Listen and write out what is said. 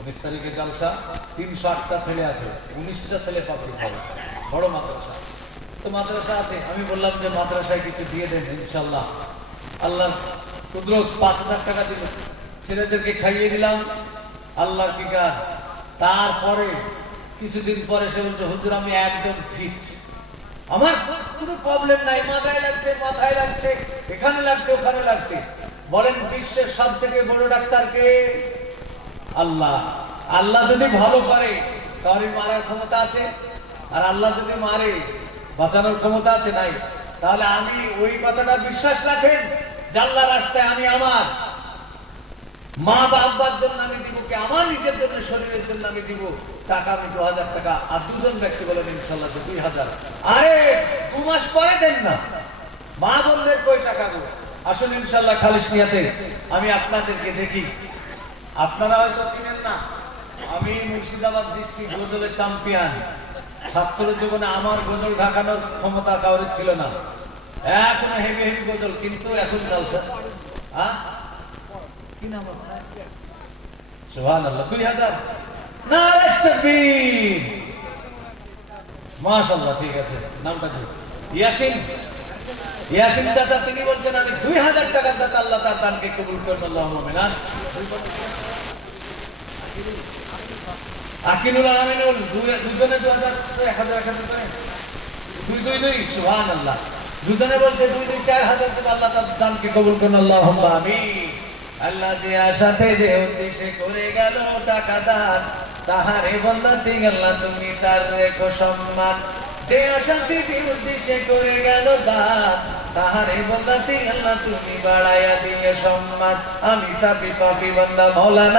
19 তারিখে জলসা, 308টা ছেলে আছে, 19টা ছেলে পাবলিক হবে, বড় মাদ্রাসা। তো মাদ্রাসা আছে, আমি বললাম যে মাদ্রাসায় কিছু দিয়ে দেন ইনশাল্লাহ। আল্লাহ কুদরত 5,000 টাকা দিল, ছেলেদেরকে খাইয়ে দিলাম, আল্লাহর কি কাজ। তারপরে কিছুদিন পরে সে বলছে, হুজুর আমি একদম ফিট, আমার কোনো প্রবলেম নাই, মাথায় লাগছে, এখানে লাগছে, ওখানে লাগছে। বলেন বিশ্বের সব থেকে বড় ডাক্তার কে? আল্লাহ। আল্লাহ যদি ভালো করে তাহলে মারার ক্ষমতা আছে, আর আল্লাহ যদি মারে বাঁচানোর ক্ষমতা আছে? নাই। তাহলে আমি ওই কথাটা বিশ্বাস রাখেন যে আল্লাহ রাস্তায় আমি আমার মা বা আব্বার জন্য আমি দিব, কি আমার নিজের জন্য শরীরের জন্য আমি দিব টাকা, আমি 2,000 টাকা। আর দুজন ব্যক্তি বলেন ইনশাল্লাহ 2,000। আরে 2 মাস পরে দেন না, মা বোনদের কই টাকা গো। আসুন ইনশাল্লাহ খালিস নিয়াতে আমি আপনাদেরকে দেখি। আপনারা হয়তো চিনেন না, আমি মুর্শিদাবাদ ডিস্ট্রিক্ট গজলের চ্যাম্পিয়ন। ছাত্র জীবনে আমার গজল ঢাকানোর ক্ষমতা কাউরে ছিল না, এখন হেভি গজল, কিন্তু এখন জলসা। কি নাম আপনার? সুবহানাল্লাহ। 2,000 নারে তাকবীর, মাশাআল্লাহ। ঠিক আছে, নামটা কি? ইয়াসিন দাদা, তিনি বলছেন আমি 2,000 টাকা দাতা, আল্লাহ তার দানকে কবুল করুন, আল্লাহুম্মা আমিন। আকিনুল আমিনুল, দুজনে 2,000, 1,000 করে 2 সুবহানাল্লাহ। দুজনে বলছে 2 4,000 টাকা, আল্লাহ তার দানকে কবুল করুন, আল্লাহুম্মা আমিন। আল্লাহ যে আশাতে যে উদ্দেশ্যে করে গেল টাকা দান, তাহারে বন্দাতে আল্লাহ তুমি তার রেখো সম্মান। যে আশাতে যে উদ্দেশ্যে করে গেল দান, তাহারে বন্দাতে আল্লাহ তুমি বাড়াইয়া দিয়ে সম্মান। আমি পাপী বান্দা, মাওলানা